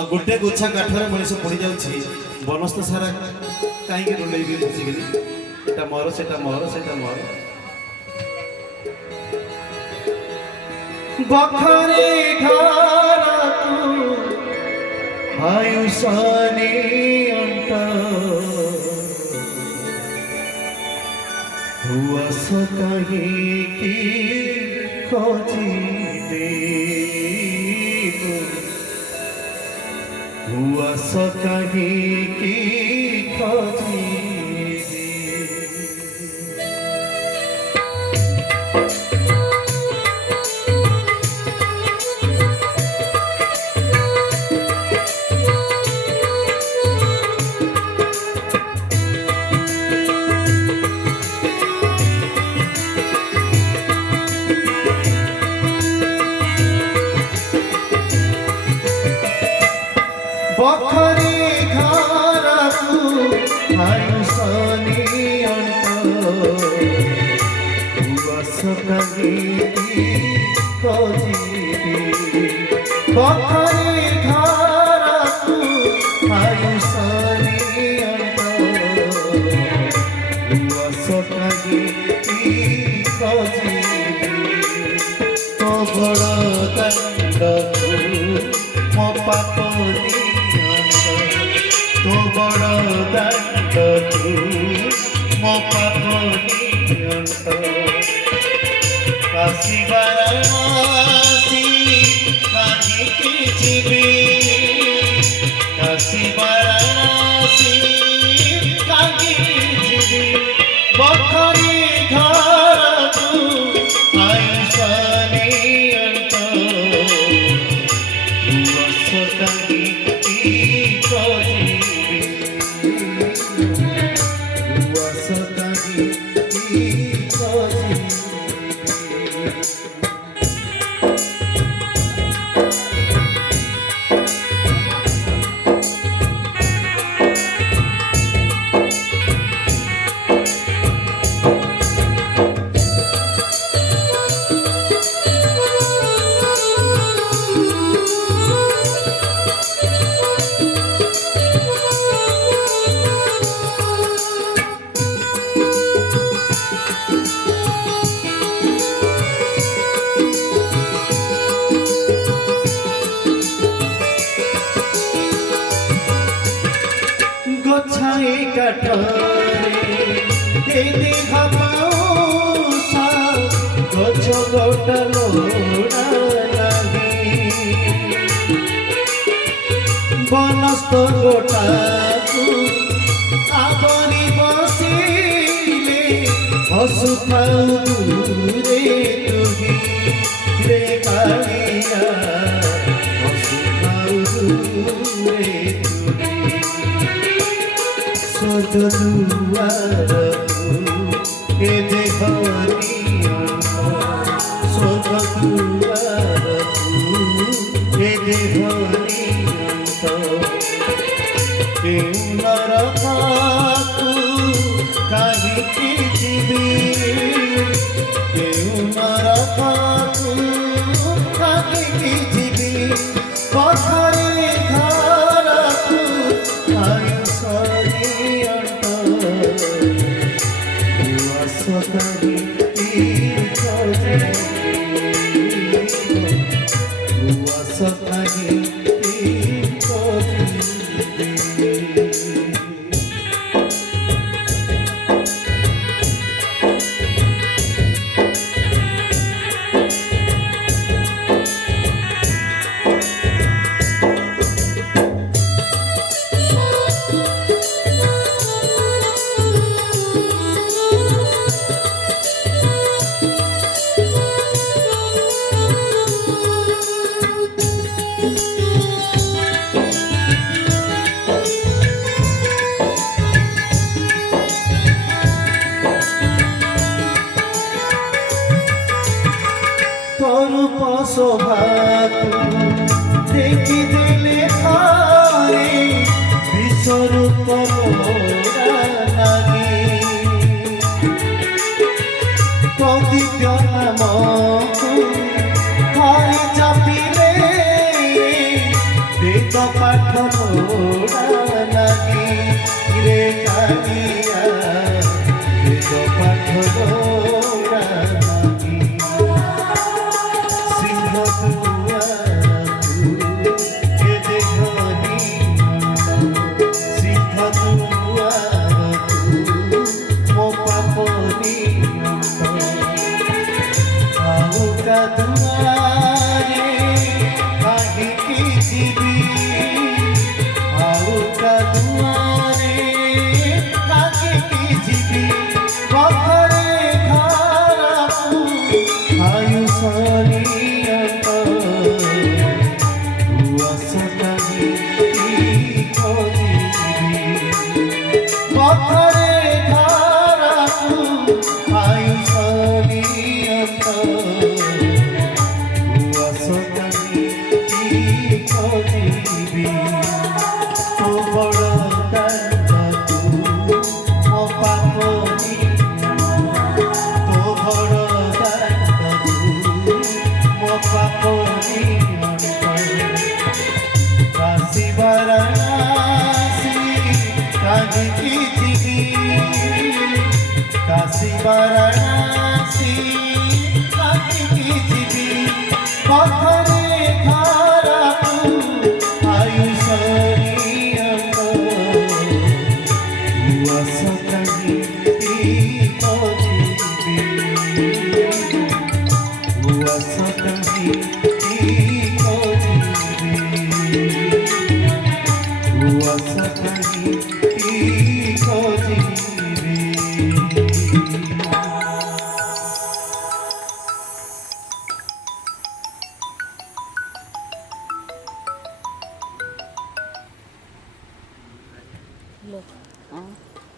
आ गोटे गुच्छा काठर मनीष पड़ जाऊँ बनस्थ सारा कहीं रुले बसिकी एटा मोर सेटा मोर सेटा मोर बखरे घर आयुषानी अंत हुआ कहीं की खोजी हुआ कहीं की खोजी बखरे घर आयुषानी अंत कहीं खोजी बखरे घर आयुषानी अंत कहीं खोजी तो बड़ दंड मो पापनी तो बड़ दंड तू मो पापनी अंत काशी वाराणसी कहीं जीवी काशी वाराणसी कहीं जीवी बखरी घर तू आयुषानी अंत कहीं गछाई काठरे देखा पाऊसा गछ गोटा लोड़ा लागी बनस्थ गोटा आवरी बसिले हसुथाऊ दूरे तुही रे कालिया हसुथाऊ दूरे दुआर ए देहनी सोध दुआर ए देहनी नरकाकू कहीं जीवी नरकाकू कहीं जीवी बखरे घर आयुषानी তো পাঠ লোড়া লাগি রে কালিয়া তো পাঠ লোড়া লাগি সিংহ দুয়া কে দেখনি সিংহ দুয়া মো পাপনি আউ কা দুয়ারে কাহিকি জীবী আউ কা দুয়ারে কাহিকি জীবী পথরে খারাপু আয়ু সরিয়ত উয়াসকাহি খোজিবি পথরে খারাপু আয়ু সরিয়ত উয়াসকাহি খোজিবি তো বড় দণ্ড তু মো পাপনি তো বড় দণ্ড তু মো পাপনি কাশী বারাণসী কাহিকি জীবী কাশী বারাণসী কাহিকি জীবী পথরে খারাপু আয়ু সরিয়ত উয়াসকাহি খোজিবি উয়াসকাহি খোজিবি উয়াসকাহি খোজিবি Look.